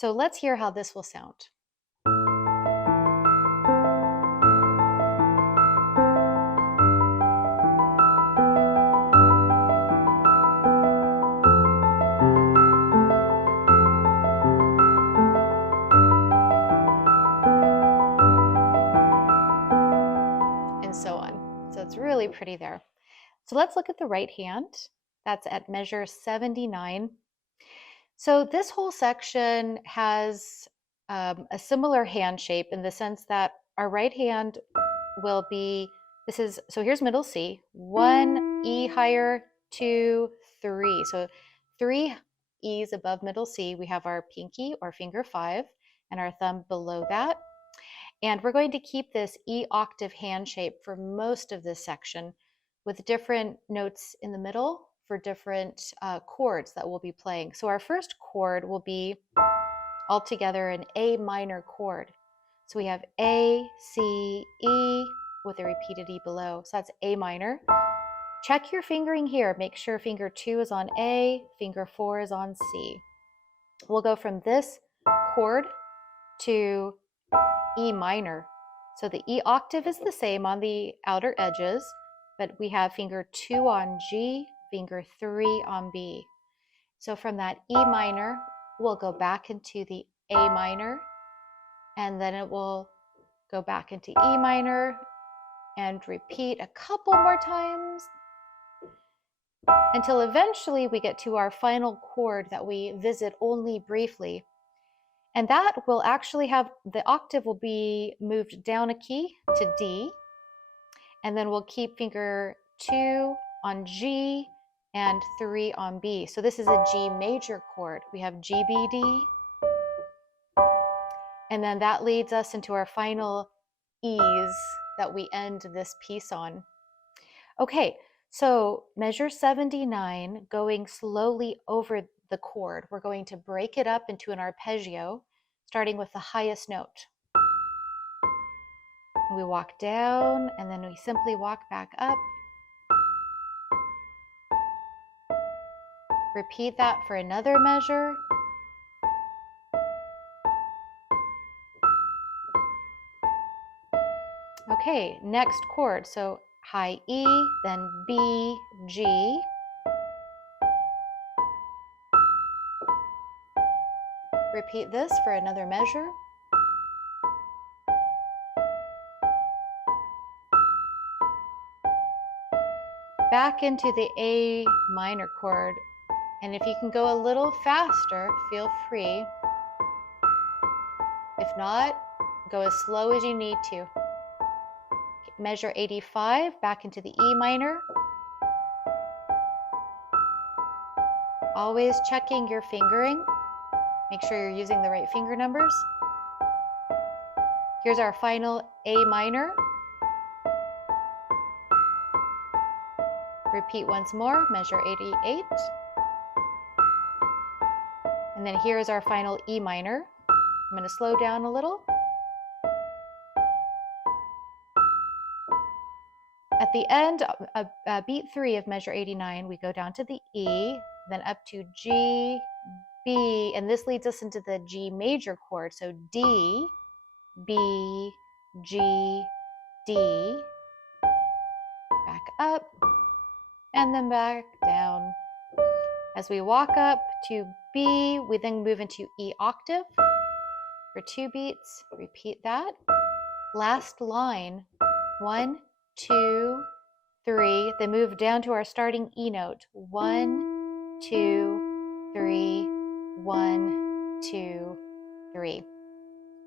So let's hear how this will sound. And so on. So it's really pretty there. So let's look at the right hand. That's at measure 79. So this whole section has a similar hand shape in the sense that our right hand will be, so here's middle C, 1 E higher, 2, 3. So 3 E's above middle C. We have our pinky or finger 5 and our thumb below that. And we're going to keep this E octave hand shape for most of this section with different notes in the middle for different chords that we'll be playing. So our first chord will be altogether an A minor chord. So we have A, C, E with a repeated E below. So that's A minor. Check your fingering here. Make sure finger 2 is on A, finger 4 is on C. We'll go from this chord to E minor. So the E octave is the same on the outer edges, but we have finger 2 on G, finger 3 on B. So from that E minor, we'll go back into the A minor, and then it will go back into E minor and repeat a couple more times until eventually we get to our final chord that we visit only briefly. And that will actually have, the octave will be moved down a key to D, and then we'll keep finger 2 on G and 3 on B. So this is a G major chord. We have G, B, D, and then that leads us into our final E's that we end this piece on. Okay, so measure 79, going slowly over the chord. We're going to break it up into an arpeggio, starting with the highest note. We walk down, and then we simply walk back up. Repeat that for another measure. Okay, next chord. So high E, then B, G. Repeat this for another measure. Back into the A minor chord. And if you can go a little faster, feel free. If not, go as slow as you need to. Measure 85, back into the E minor. Always checking your fingering. Make sure you're using the right finger numbers. Here's our final A minor. Repeat once more, measure 88. And then here is our final E minor. I'm going to slow down a little. At the end, beat 3 of measure 89, we go down to the E, then up to G, B, and this leads us into the G major chord. So D, B, G, D, back up, and then back down. As we walk up to B, we then move into E octave for 2 beats. Repeat that. Last line, 1, 2, 3, then move down to our starting E note. 1, 2, 3, 1, 2, 3.